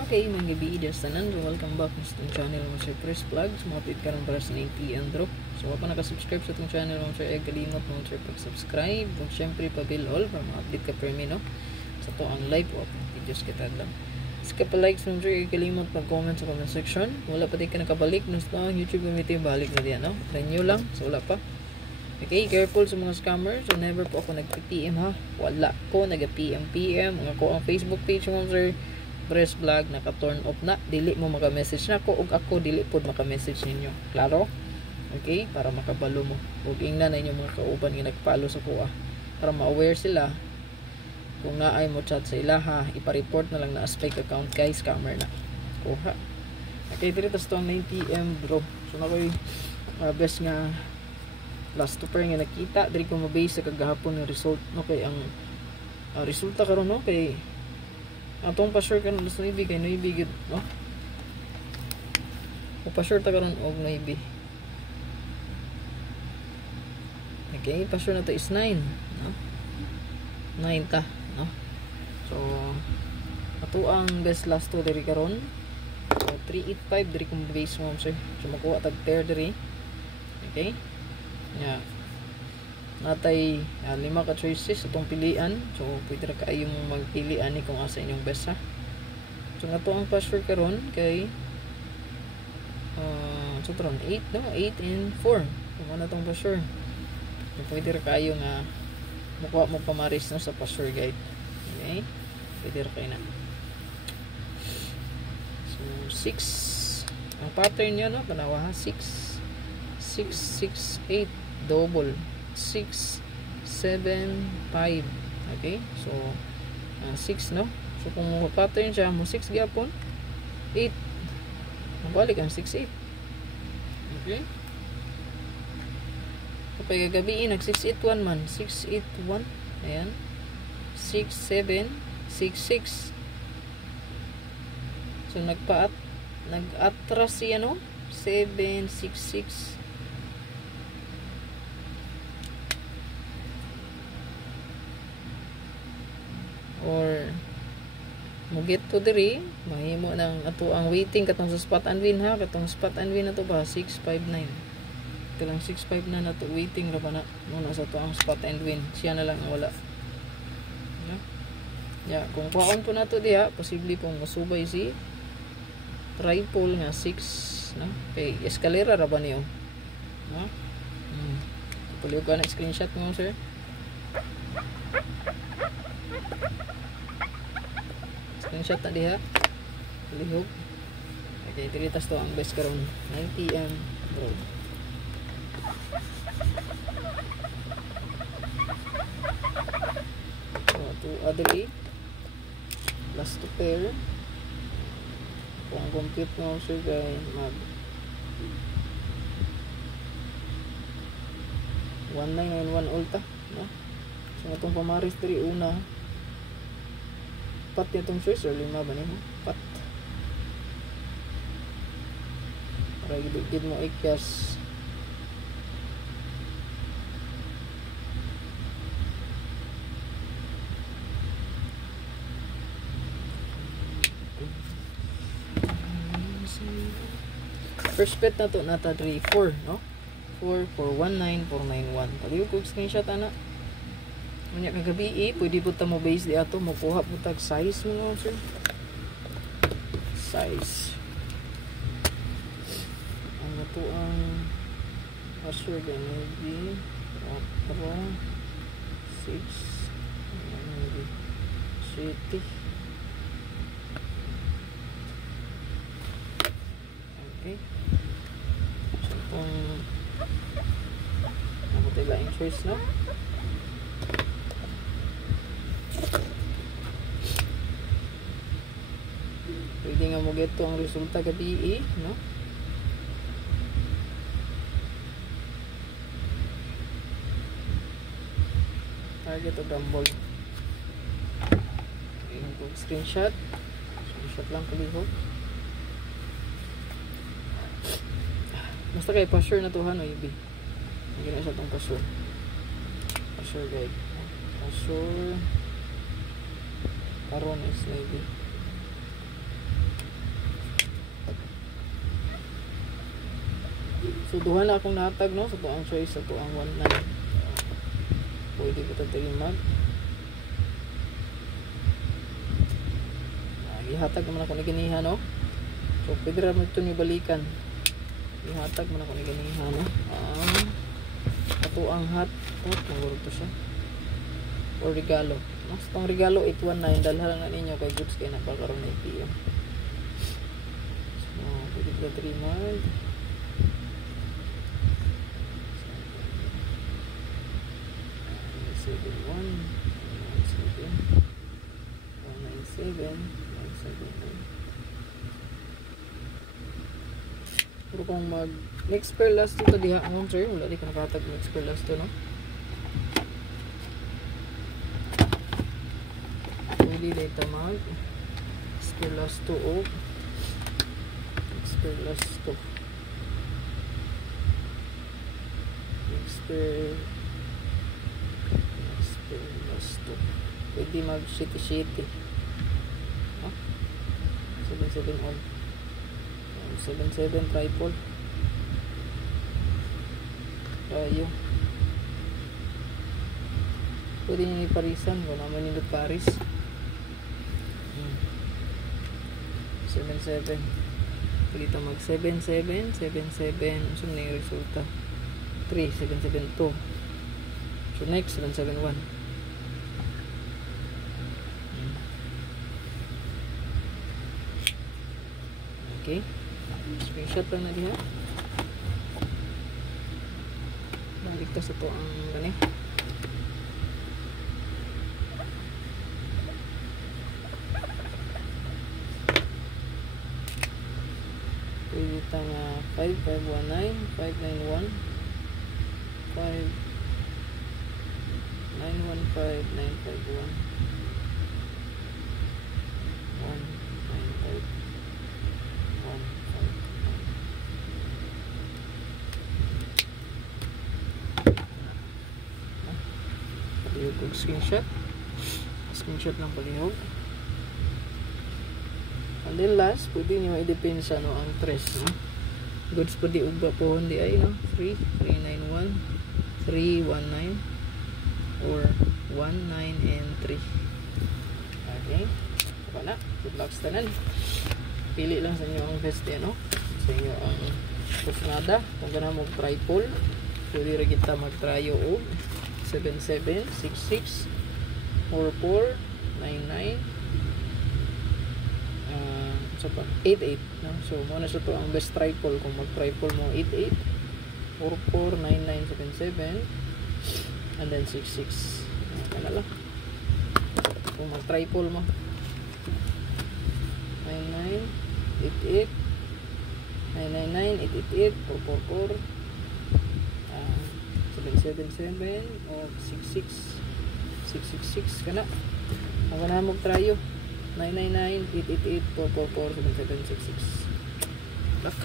Okay, mga gabi, tanan. Welcome back sa itong channel mo sa Chris Vlogs. Mga karon para sa 9 Andro. So, wala pa nakasubscribe sa itong channel mo sa kalimot mo sa pag-subscribe. Kung syempre, pa-bill all para ma-update ka per no? Sa to ang live o videos kita lang. Sa pa-like sa mga kalimot, mag-comment sa comment section. Wala pa tayo ka nakabalik. Nasta YouTube gamitin, balik na diyan, no? Renew lang. So, wala pa. Okay, careful sa mga scammers. So, never po ako nag-PM ha. Wala ko nag-PM. Mga ko ang Facebook page mo sir. Chris Vlog naka-turn off na, dili mo maka-message na ako ug ako dili pod maka-message ninyo. Klaro? Okay, para makabalo mo. Ug ingnan na inyong mga kauban nga nagpalo sa kuha para ma-aware sila kung naay mo chat sa ilaha, ipa-report na lang na as fake account guys, scammer na. Kuha. Okay, dito tas tong 9 PM bro. So na koy best nga last to pair nga nakita diri ko ma-base sa kagahapon nga result no kay ang resulta karon no kay atong pa-sure ka ng naibi kay naibi gid no o pa-sure ta karon og naibi. Okay, pa-sure na to is 9 no 9 ta no. So ato ang best last to diri karon, so 385 diri kung base mo sir, so makuha tag pair diri. Okay, yeah, natay 5 ka choices itong pilian. So pwede ra kaayo mong magpili ani kung asa inyong best ha. So ato ang password karon kay so karon 8 no, 8 and 4 kung ano tong password. So pwede ra kaayo nga mukuha mo pamaris no sa password guide. Okay, pwede ra kay na. So 6 ang pattern niya no, panawa ha, 6 6 6 8 double 6 7 5. Okay, so 6 no. So kung pattern siya mo 6 gyapon 8 mabalik ang 6 8. Okay, kapag gagabiin nag 681 man 681 ayan 6 7 6 6. So nag-atras siya no 7 6 6. Or mo get to diri mahimo nang ato ang waiting katong sa spot and win ha, katong spot and win na to ba 659 ito lang 659 na to waiting ra ba na muna sa to ang spot and win, siya na lang ang wala no? Yeah, kung kuhaon po na to diha posible pong masubay si triple nga 6 no, kay escalera ra ba niyo no. Puliw ka na screenshot mo sir. Screenshot na diha. Lihog. Okay, diritas to ang best karon 9 PM bro. So, to adri last to pair. Kung compute mo sir kay mag 1991 ulta no. So atong pamaris diri una pat nitong choice or 5 ba nimo pat para gid mo ikyas first bet na to nata 3 4 no 4 419 491 paliw ko screenshot ana. Unya kagabi pwede po ta mo base di ato makuha po tag size mo sir. Size ano to ang password maybe 6 maybe city. Okay, so kung ako tayo yung choice no. Pwede nga mo get to ang resulta gabi no. Target o gamble. Yung screenshot lang kalihog. Basta kay pa-sure na to ha no ibi. Hindi na siya itong pa-sure guide. Pa-sure karon is maybe So duha na akong nahatag no, sa tuang choice sa tuang 19. Pwede ko tatay mag. Ihatag naman ako ni ganiha no. So pwede ra mo ito ni balikan. Ihatag man ako ni ganiha no. Ato ang hot maguro to siya. Or regalo. Mas tong regalo 819 dalhan na ninyo kay goods kay napakaroon na PM. So pwede ko 3 month. 197 pero kung mag next pair last to diha ang sir wala di ka nakatag next pair last to no pwede dito mag next pair last to o next pair last to next pair last to pwede mag shitty 77 on 77 tripod ayo pwede nyo iparisan kung naman nindot paris 77 pwede mag 77 77 so na yung resulta 3772 so next 771 okay screenshot lang na diha balik ta sa to ang gani pwede ta nga 5519 591 5915 951 palihog screenshot lang palihog and then last pwede nyo i-depend sa no, ang tres no? Goods po di ugba po hindi ay no? 391 319 or 19 and 3 okay wala good luck sa tanan pili lang sa inyo ang best no? Sa inyo ang kusnada kung gana mo tripod pwede rin kita mag-tryo o 7766 44 99 so pa 88 no? So muna sa to ang best tripod kung mag-tripod mo 88 44 9977 and then 66 kaya lang kung mag-tripod mo 99 88 999 888 444 777 o 66 666 kana kung gana mo tryo 999 888 444 7766 look